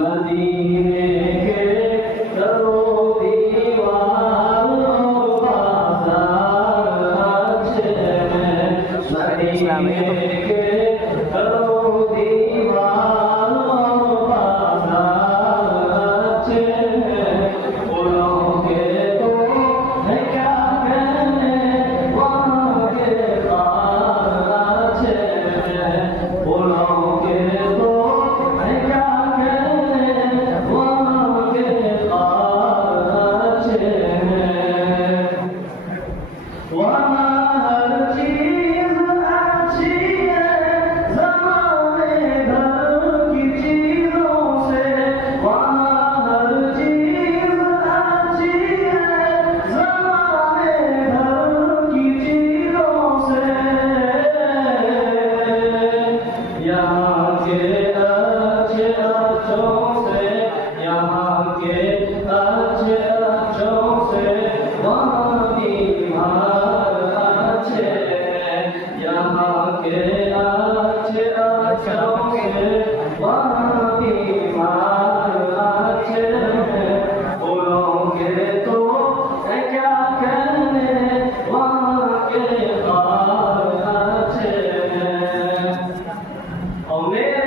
मदीने के दरो दीवारों बाजार अच्छे हैं मदीने के दरो दीवारों बाजार अच्छे हैं फूलों के तो है क्या कहने वहाँ के बाग अच्छे हैं फूलों के तो है क्या Oh, man.